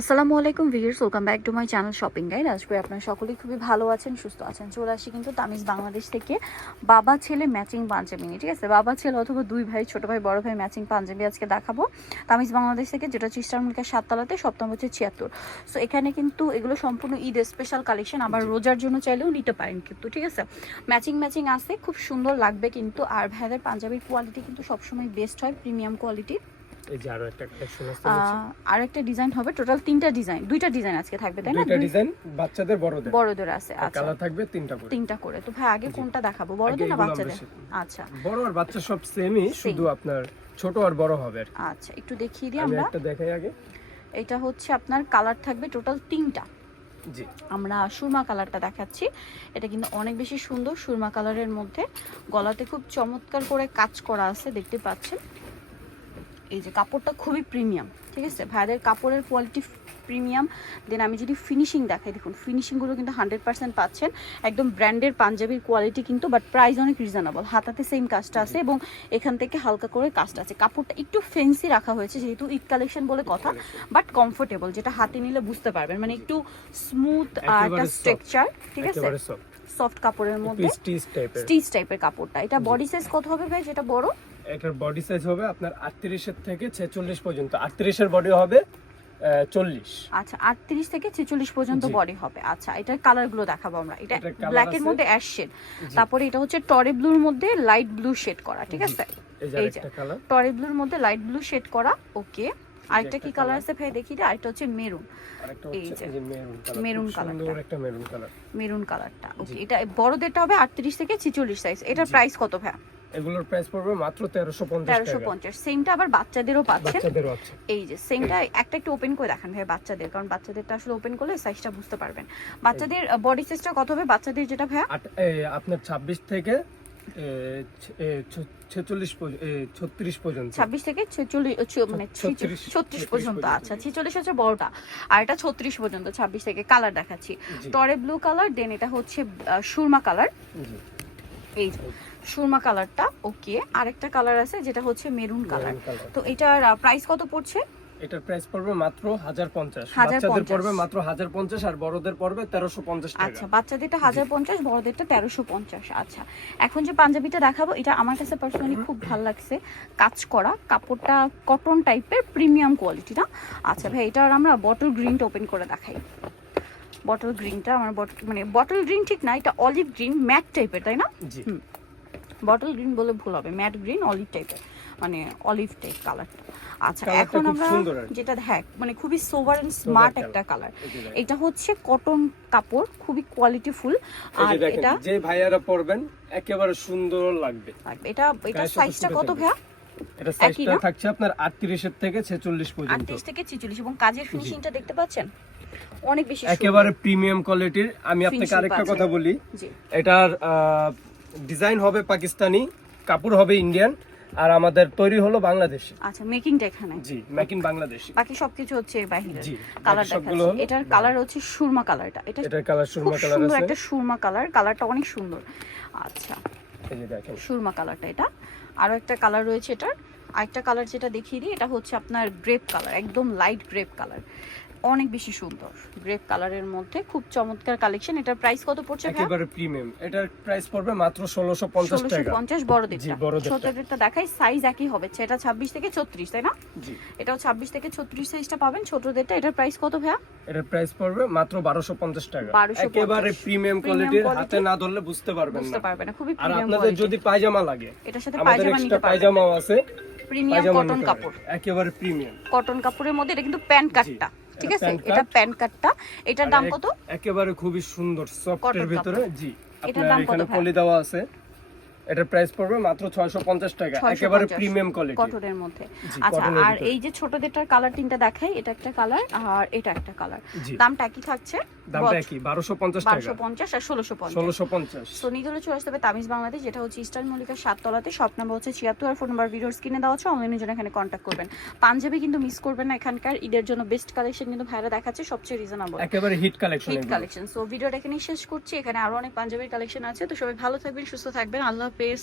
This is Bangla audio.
আসসালামু আলাইকুম viewers, welcome back to my channel shopping guide. আজ করে আপনারা সকলেই খুবই ভালো আছেন, সুস্থ আছেন। চলে আসি কিন্তু তামিজ বাংলাদেশ থেকে বাবা ছেলে ম্যাচিং পাঞ্জাবি নিয়ে, ঠিক আছে? বাবা ছেলে অথবা দুই ভাই, ছোট ভাই বড় ভাই ম্যাচিং পাঞ্জাবি আজকে দেখাবো তামিজ বাংলাদেশ থেকে, যেটা হচ্ছে ইস্টার্ন মল্লিকা 7 তলাতে, শপ নম্বর হচ্ছে 76। সো এখানে কিন্তু এগুলো সম্পূর্ণ ঈদ স্পেশাল কালেকশন, আবার রোজার জন্য চাইলেও নিতে পারেন কিন্তু, ঠিক আছে? ম্যাচিং আছে, খুব সুন্দর লাগবে কিন্তু। আর ভাইদের পাঞ্জাবির কোয়ালিটি কিন্তু সবসময় বেস্ট হয়, প্রিমিয়াম কোয়ালিটি। এই যে আরো একটা কালেকশন আছে, আর একটা ডিজাইন হবে, টোটাল দুইটা ডিজাইন আজকে থাকবে, তাই না? দুইটা ডিজাইন, বাচ্চাদের বড়দের আছে। আচ্ছা, কালার থাকবে তিনটা করে। তো ভাই আগে কোনটা দেখাবো, বড়দের না বাচ্চাদের? আচ্ছা, বড় আর বাচ্চা সব সেমই, শুধু আপনার ছোট আর বড় হবে। আচ্ছা, একটু দেখিয়ে দিই আমি আমরা। একটা দেখাই আগে। এটা হচ্ছে আপনার কালার থাকবে টোটাল 3টা। জি, আমরা সুরমা কালারটা দেখাচ্ছি। এটা কিন্তু অনেক বেশি সুন্দর, সুরমা কালারের মধ্যে গলাতে খুব চমৎকার করে কাজ করা আছে, দেখতে পাচ্ছেন। এই যে কাপড়টা খুবই প্রিমিয়াম, ঠিক আছে? ভাইদের কাপড়ের কোয়ালিটি প্রিমিয়াম। দেন আমি যদি ফিনিশিং দেখাই, দেখুন ফিনিশিংগুলো কিন্তু 100% পাচ্ছেন, একদম ব্র্যান্ডের পাঞ্জাবির কোয়ালিটি কিন্তু, বাট প্রাইস অনেক রিজনেবল। হাতাতে সেম কাজটা আছে এবং এখান থেকে হালকা করে কাজটা আছে। কাপড়টা একটু ফ্যান্সি রাখা হয়েছে যেহেতু ঈদ কালেকশন বলে কথা, বাট কমফোর্টেবল, যেটা হাতে নিলে বুঝতে পারবেন, মানে একটু স্মুথ আর একটা স্ট্রাকচার, ঠিক আছে? সফট কাপড়ের মধ্যে স্টিচ টাইপের কাপড়টা। এটা বডি সাইজ কত হবে ভাই, যেটা বড়? এটার বডি সাইজ হবে আপনার 38 এর থেকে 46 পর্যন্ত। 38 এর বডি হবে 40। আচ্ছা, 38 থেকে 46 পর্যন্ত বডি হবে। আচ্ছা, এটার কালারগুলো দেখাবো আমরা। এটা ব্ল্যাক এর মধ্যে অ্যাশ শেড, তারপরে এটা হচ্ছে টরে ব্লুর মধ্যে লাইট ব্লু শেড করা, ঠিক আছে? এই যে টরে ব্লুর মধ্যে লাইট ব্লু শেড করা। ওকে, আরেকটা কি কালার আছে ভাই দেখিয়ে দিই। আরেকটা হচ্ছে মেরুন, এই যে মেরুন কালার, মেরুন কালারটা। ওকে, এটা বড়দেরটা হবে 38 থেকে 46 সাইজ। এটার প্রাইস কত ভাই? এগুলোর প্রাইস পড়বে মাত্র 1350 সেমটা আবার বাচ্চাদেরও পাচ্ছেন। বাচ্চাদেরও আছে। এই যে সেমটা একটা একটু ওপেন করে দেখান ভাই বাচ্চাদের, কারণ বাচ্চাদেরটা আসলে ওপেন করলে সাইজটা বুঝতে পারবেন। বাচ্চাদের বডি সাইজটা কত হবে বাচ্চাদের, যেটা ভাই? আপনার 26 থেকে 36 পর্যন্ত। 26 থেকে 46 মানে 36 পর্যন্ত। আচ্ছা, 46 হচ্ছে বড়টা, আর এটা 36 পর্যন্ত। 26 থেকে কালার দেখাচ্ছি, টরে ব্লু কালার, দেন এটা হচ্ছে সুরমা কালার, এই যে সুরমা কালারটা। ওকে, আরেকটা কালার আছে যেটা হচ্ছে মেরুন কালার। তো এটার প্রাইস কত পড়ছে? এটার প্রাইস পড়বে মাত্র 1050। বাচ্চাদের পড়বে মাত্র 1050 আর বড়দের পড়বে 1350 টাকা। আচ্ছা, বাচ্চাদেরটা 1050, বড়দেরটা 1350। আচ্ছা, এখন যে পাঞ্জাবিটা দেখাবো, এটা আমার কাছে পার্সোনালি খুব ভালো লাগছে। কাজ করা কাপড়টা কটন টাইপের, প্রিমিয়াম কোয়ালিটি না? আচ্ছা ভাই, এটা আমরা বটল গ্রিনটা ওপেন করে দেখাই। বটল গ্রিনটা আমার মানে বটল গ্রিন ঠিক না, এটা অলিভ গ্রিন ম্যাট টাইপের, তাই না? বটল গ্রিন বলে ভুল হবে, ম্যাট গ্রিন অলিভ টাইপের, মানে অলিভ টাইপ কালারটা। আচ্ছা, এখন আমরা যেটা মানে খুবই সোভার এন্ড স্মার্ট একটা কালার। এটা হচ্ছে কটন কাপড়, খুবই কোয়ালিটিফুল। আর এটা যে ভাইয়ারা পরবেন একেবারে সুন্দর লাগবে। এটা সাইজটা কত ভাইয়া? এটা সাইজটা থাকছে আপনার 38 এর থেকে 46 পর্যন্ত। 38 থেকে 46, এবং কাজের ফিনিশিংটা দেখতে পাচ্ছেন অনেক বেশি একেবারে প্রিমিয়াম কোয়ালিটির। আমি আপনাকে আরেকটা কথা বলি, এটার ডিজাইন হবে পাকিস্তানি, কাপড় হবে ইন্ডিয়ান, আর আমাদের তৈরি হলো বাংলাদেশে। আচ্ছা, মেকিংটা এখানে? জি, মেকিং বাংলাদেশি, বাকি সবকিছু হচ্ছে বাইরে। কালার দেখাচ্ছি, এটার কালার হচ্ছে সুরমা কালারটা। এটার কালার সুরমা কালার আছে, একটা সুরমা কালার, কালারটা অনেক সুন্দর। আচ্ছা, এই যে দেখেন সুরমা কালারটা। এটা আরো একটা কালার রয়েছে এটার। আরেকটা কালার যেটা দেখিয়ে দিই, এটা হচ্ছে আপনার গ্রেপ কালার, একদম লাইট গ্রেপ কালার, অনেক বেশি সুন্দর গ্রেপ কালারের মধ্যে, খুব চমৎকার কালেকশন। এটার প্রাইস কত পড়ছে? একেবারে প্রিমিয়াম। এটার প্রাইস পড়বে মাত্র 1650 টাকা। 1650 বড়দেরটা। ছোটদেরটা দেখাই, সাইজ একই হবে, এটা 26 থেকে 36, তাই না? জি, এটাও 26 থেকে 36 সাইজটা পাবেন ছোটদেরটা। এটার প্রাইস কত ভাইয়া? এটার প্রাইস পড়বে মাত্র 1250 টাকা। একেবারে প্রিমিয়াম কোয়ালিটির, হাতে না ধরলে বুঝতে পারবেন না, খুবই আর প্রিমিয়াম। আপনাদের যদি পায়জামা লাগে, এটার সাথে আমাদের এক্সট্রা পায়জামাও আছে, প্রিমিয়াম কটন কাপড়, একেবারে প্রিমিয়াম কটন কাপড়ের মধ্যে। এটা কিন্তু প্যান্ট কাটটা, ঠিক আছে? এটা প্যান্ট কাটটা। এটার দাম কত? একেবারে খুবই সুন্দর সফটের ভিতরে। জি, এটার দাম কত? এখানে পলি দেওয়া আছে। এটার প্রাইস পড়বে মাত্র 650 টাকা, একেবারে প্রিমিয়াম কোয়ালিটি কটনের মধ্যে। আচ্ছা, আর এই যে ছোটদেরটার কালার তিনটা দেখাই, এটা একটা কালার আর এটা একটা কালার। দামটা কি থাকছে? দামটা কি 1250 টাকা, 1250 আর 1650। 1650। সো নিদলে চলে আসতে হবে তামিজ বাংলাদেশ, যেটা হচ্ছে ইস্টার্ন মল্লিকা 7 তলাতে, শপ নাম্বার হচ্ছে 76, আর ফোন নাম্বার ভিডিওর স্ক্রিনে দেওয়া আছে। অনলাইনের জন্য এখানে কন্ট্যাক্ট করবেন। পাঞ্জাবি কিন্তু মিস করবেন না, এখানকার ঈদের জন্য বেস্ট কালেকশন কিন্তু ভাইরা দেখাচ্ছে, সবচেয়ে রিজনেবল, একেবারে হিট কালেকশন। সো ভিডিওটা এখানেই শেষ করছি। এখানে আরো অনেক পাঞ্জাবির কালেকশন আছে। তো সবাই ভালো থাকবেন, সুস্থ থাকবেন, আল্লাহ হাফেজ।